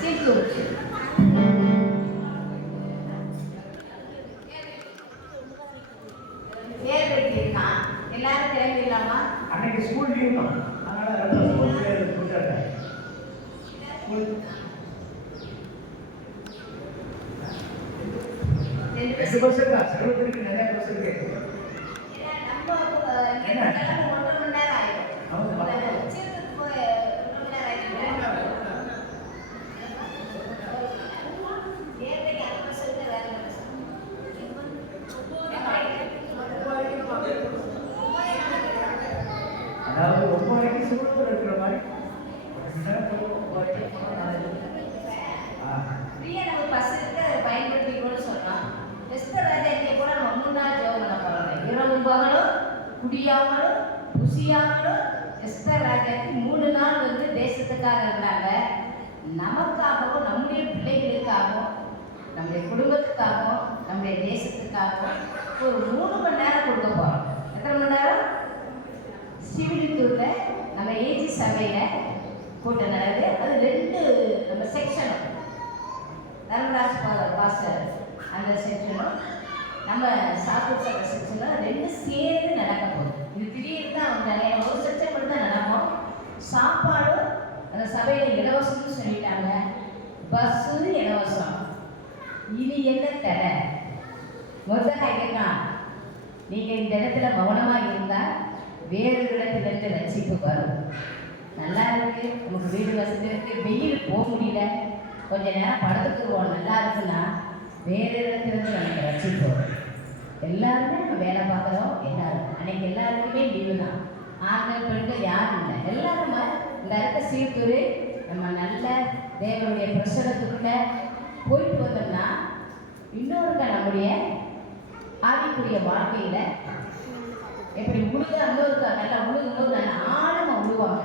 சீர்தூருக்கு ஏர் வெட்டியிருக்கான். எல்லாரும் கிளம்பிடலாமா? அன்னைக்கு school leave தான், அதனால ஸ்கூல் போட்டாங்க. ரெண்டு பஸ் இருக்கா? செலவுக்கு நிறைய பஸ் இருக்கு. நம்ம கிளம்ப 1 மணி நேரம் ஆயிடும். சீர்தூருக்கு போய் 1 மணி நேரம் ஆயிடும். ஏர்லைக்கு அந்த பஸ் இருக்கு, வேற பஸ். அதாவது 9 மணிக்கு சிவனூர் இருக்கிற மாதிரி ஃப்ரீயா நம்ம பஸ் இருக்கு, அதை பயன்படுத்தி கூட சொல்லலாம். எஸ்தர் ராஜாத்தியை கூட நம்ம 3 நாள் ஜெபம் பண்ண போறோம். இரவும் பகலும் குடியாமலும் புசியாமலும் எஸ்தர் ராஜாத்தி 3 நாள் வந்து தேசத்துக்காக இருந்தாங்க. நமக்காகவும் நம்முடைய பிள்ளைகளுக்காகவும் நம்முடைய குடும்பத்துக்காகவும் நம்முடைய தேசத்துக்காகவும் ஒரு 3 மணி நேரம் கொடுக்க போறோம். எத்தனை மணி நேரம்? சிவிலித்தூர்ல நம்ம ஏஜி சபையில கூட்டம் நடக்குது. அது 2 நம்ம செக்ஷனும் தர்மராஜ் பாஸ்டர் அந்த செக்ஷனும் நம்ம சாத்தூர் சபை செக்ஷனும் 2 சேர்ந்து நடக்க போகுது. இது திடீர்னு தான் அவங்க ஒரு செக்ஷன் மட்டும் தான் நடக்கும். சாப்பாடும் அந்த சபையில் இலவசம்னு சொல்லிட்டாங்க, பஸ்ஸு இலவசம். இது என்ன தடை? முதல்ல கேட்கலாம், நீங்கள் இந்த இடத்துல கவனமாக இருந்தால் வேறு இடத்துலேருந்து ரசிப்பு வரும். நல்லா இருக்கு, நமக்கு வீடு வசதி இருக்கு, வெயில் போக முடியல, கொஞ்ச நேரம் படுத்துக்குவோம், நல்லா இருக்குன்னா வேறு இடத்துலேருந்து நமக்கு ரசிப்பு வரும். எல்லாருமே நம்ம வேலை பார்க்குறோம். எல்லாரும் அன்னைக்கு எல்லாருக்குமே லீவு தான். ஆண்கள் பெண்கள் யாரும் இல்லை, எல்லாரும் இந்த இருக்க சீர்தூர் நம்ம நல்ல தேவனுடைய பிரசனத்துக்குள்ள போயிட்டு வந்தோம்னா இன்னொருக்க நம்முடைய ஆவிக்குரிய வாழ்க்கையில் எப்படி முழுக இன்னொருக்கா நல்லா முழுகும்போது நல்லா ஆழமாக முழுவாங்க.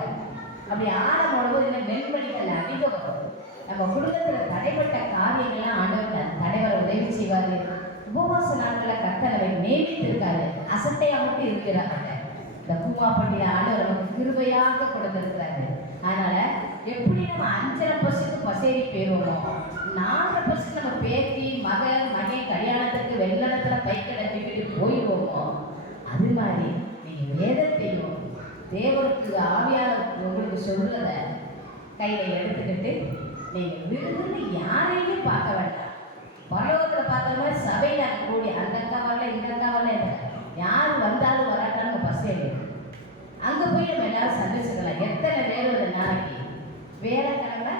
அப்படி ஆழம் போடும்போது என்ன மென்மணிகள் அதிகம் வரும். நம்ம குடும்பத்தில் தடைப்பட்ட காரியங்கள்லாம் ஆண்டவர் தடைவர உதவி செய்வார். உபவாச நாட்களை கர்த்தரை நியமித்திருக்காரு, அசட்டையாக மட்டும் இருக்கிறாங்க. இந்த பூமாப்பட்டிய ஆண்டவர் நமக்கு கிருபையாக கொடுத்திருக்கிறாரு. அதனால எப்படி நம்ம 5.5% பசேரி போயிடுவோமோ, 4% நம்ம பேத்தி மகன் கல்யாணத்துக்கு வெள்ளத்தில் பைக்கடை தூக்கிட்டு போயிடுவோமோ, அது மாதிரி நீங்கள் வேதத்தையும் தேவனுக்கு ஆவியான உங்களுக்கு சொல்றத கையில் எடுத்துக்கிட்டு நீங்கள் விருதுன்னு யாரையுமே பார்க்க வேண்டாம். பரலோகத்தில் பார்த்த மாதிரி சபையில் கூடி அந்த அக்கா வரல இந்த அக்கா வரல, யார் வந்தாலும் வராட்டாலும் பஸ் ஏறிடும். அங்கே போய் நம்ம எல்லாரும் சந்திச்சுக்கலாம். எத்தனை பேர் ஒரு நாளைக்கு வேலைக்கிழமை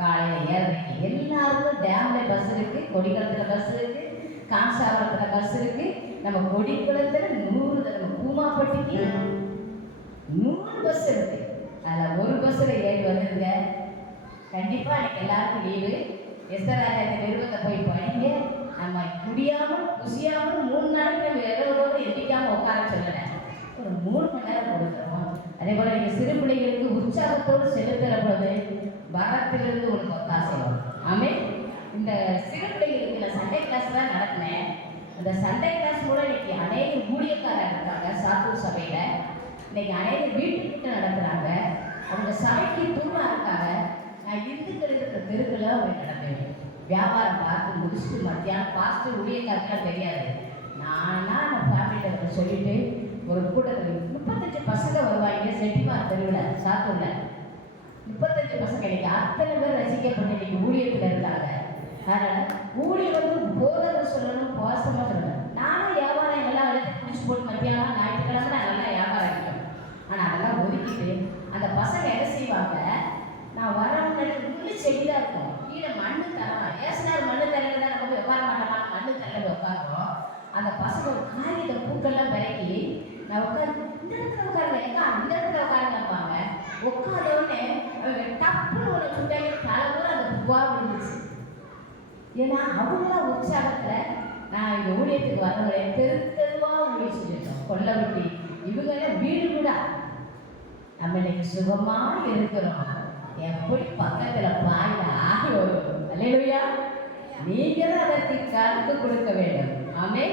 காலையில் 7:30 எல்லாருக்கும் டேமில் பஸ் இருக்குது, கொடிக்குளத்தில் பஸ் இருக்குது, காஞ்சாபுரத்தில் பஸ் இருக்குது. நம்ம கொடிக்குளத்தில் 100, நம்ம பூமாப்பட்டிக்கு 100 பஸ் இருக்குது. அதில் ஒரு பஸ்ஸில் ஏறி வந்துருங்க. கண்டிப்பாக எனக்கு எல்லாருக்கும் லீவு. எஸ்தர் ராஜாத்தி நிறுவனத்தை போய் படிங்க. நம்ம குடியாமல் குசியாமல் 3 நாளைக்கு நம்ம எல்லோரோடு எந்திக்காமல் உட்கார சொல்லலை, ஒரு 3 மணி நேரம் கொடுக்குறோம். அதே போல் நீங்கள் சிறு பிள்ளைகளுக்கு உற்சாகத்தோடு செலுத்துகிற பொழுது வரத்திலிருந்து உங்களுக்கு ஒத்தாசை வரும். ஆமே. இந்த சிறு பிள்ளைகளுக்கு நான் சண்டே கிளாஸ் தான் நடத்தினேன். அந்த சண்டே கிளாஸ் கூட இன்னைக்கு அநேக ஊழியக்காரர் இருக்காங்க சாத்தூர் சபையில். இன்னைக்கு அநேக வீட்டுக்கிட்ட நடத்துகிறாங்க. அவங்க சபைக்கு தூரமாக இருக்காங்க. நான் இந்துக்கள் இருக்கிற தெருவில் அவங்க நடந்தேன். வியாபாரம் பார்த்து முடிச்சுட்டு மத்தியானம் பாஸ்ட்டு ஊழியக்காரர்களாம் தெரியாது. நான் ஃபேமிலியில் சொல்லிட்டு ஒரு கூட்டத்தில் 35 பசங்க வருவாங்க. செட்டிமார் தெருவில் சாத்தூரில் 35 பசங்க. இன்னைக்கு அத்தனை பேர் ரசிக்கப்பட்டு இன்னைக்கு ஊழியத்தில் இருக்காங்க. அதனால் ஊழியம் வந்து போதனை சொல்லணும், பாசமாக சொல்லணும். நானும் வியாபாரம் எல்லாம் எடுத்து பிடிச்சி போட்டு மத்தியானம் ஞாயிற்றுக்கிழமை நான் நல்லா வியாபாரம் அடிக்கணும். ஆனால் அதெல்லாம் ஒதுக்கிட்டு அந்த பசங்க என்ன செய்வாங்க, நான் வர முன்னாடி முள்ளு செடியாக இருக்கும், கீழே மண்ணு தரலாம். ஏசினார் மண்ணு தரையில் தான் நம்ம போய் உட்கார மாட்டோமா, மண்ணு தரையில் உட்காரோம். அந்த பசங்க ஒரு காகித பூக்கள்லாம் விலக்கி நான் உட்காந்து இந்த இடத்துல உட்காருங்க, எங்க அந்த இடத்துல உட்காருங்கப்பாங்க. உட்காந்தோடனே டப்புன்னு ஒரு சுட்டாங்க, தலைமுறை அந்த பூவாக விழுந்துச்சு. ஏன்னா அவங்களாம் உற்சாகத்தில் நான் இந்த ஊழியத்துக்கு வரவங்களே தெருவாக ஊழிய செஞ்சிட்டோம். கொல்லவட்டி இவங்கெல்லாம் வீடு கூட நம்ம இன்னைக்கு சுகமாக இருக்கிறோம். எப்படி பக்கத்தில் பாயில ஆகி வரும். அல்லேலூயா. நீங்களும் அதற்கு கருத்து கொடுக்க வேண்டும். ஆமே.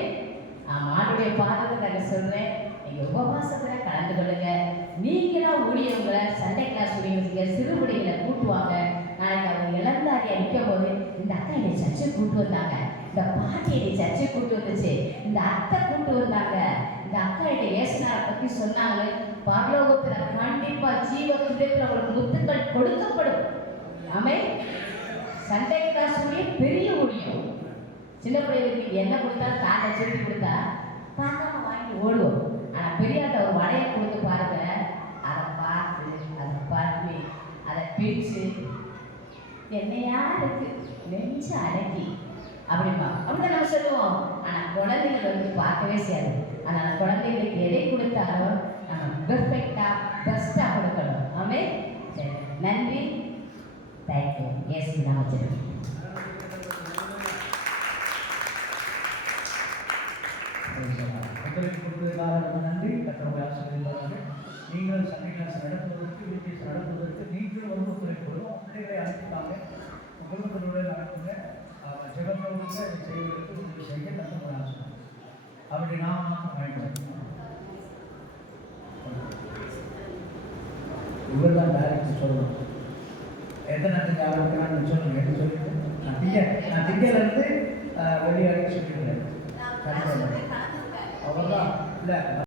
மானுடைய பாதத்தை நான் சொல்கிறேன், நீங்கள் உபவாசத்தில் கலந்து கொள்ளுங்க. நீங்களாம் ஊழியவங்களை சண்டே கிளாஸ் ஊழியவங்க சிறுபடிகளை கூட்டுவாங்க. தெருவில் நிற்கும் போது இந்த அக்கா என்னை சர்ச்சை கூட்டு வந்தாங்க, இந்த பாட்டி என்னை சர்ச்சை கூட்டு வந்துச்சு, இந்த அத்தை கூட்டு வந்தாங்க, இந்த அக்கா என்னை ஏசுனாரை பற்றி சொன்னாங்க. பரலோகத்தில் கண்டிப்பா ஜீவ கிரீடத்தில் அவங்களுக்கு முத்துக்கள் கொடுக்கப்படும். ஆமென். சண்டை காசுடைய பெரிய ஊழியம். சின்ன பிள்ளைகளுக்கு என்ன கொடுத்தா காட்டை சுற்றி கொடுத்தா பார்க்காம வாங்கி ஓடுவோம். ஆனால் பெரியாட்ட ஒரு வடையை கொடுத்து பாருங்க, அதை பார்த்து அதை பிரித்து என்னையா இருக்கு நெஞ்சு அடக்கி அப்படின்பா. அப்படி நம்ம சொல்லுவோம். ஆனால் குழந்தைகள் வந்து பார்க்கவே செய்யாது. ஆனால் குழந்தைகளுக்கு எதை கொடுத்தாலும் நம்ம பெர்ஃபெக்டாக பெஸ்ட்டாக கொடுக்கணும். ஆமென். சரி, நன்றி, தேங்க்யூ. எஸ் நாமத்தில் ஒத்துழைப்பு கொடுத்ததுக்காக ரொம்ப நன்றி. கத்தருடைய ஆசீர்வாதமாக நீங்கள் சண்டை கிளாஸ் நடத்துவதற்கு, விபிஎஸ் நடத்துவதற்கு நீங்கள் வந்து ஒத்துழைப்பு கொடுக்கும். பிள்ளைகளை அனுப்பிட்டாங்க, குடும்பத்தினுடைய அனுப்புங்க, ஜெகத்தோடு செய்வதற்கு உதவி செய்ய கத்தருடைய ஆசீர்வாதம். அப்படி நாம் மாற்றம் பயன்படுத்தணும். இவர் தான் டைரக்ட் சொல்லணும். எத்தனை நாட்டுக்கு ஆரம்பிக்கலாம்னு சொல்லுங்க. எடுத்து சொல்லிட்டு நான் திங்கலேருந்து வெளியே சொல்லிடுறேன். அவ்வளோதான் இல்லை.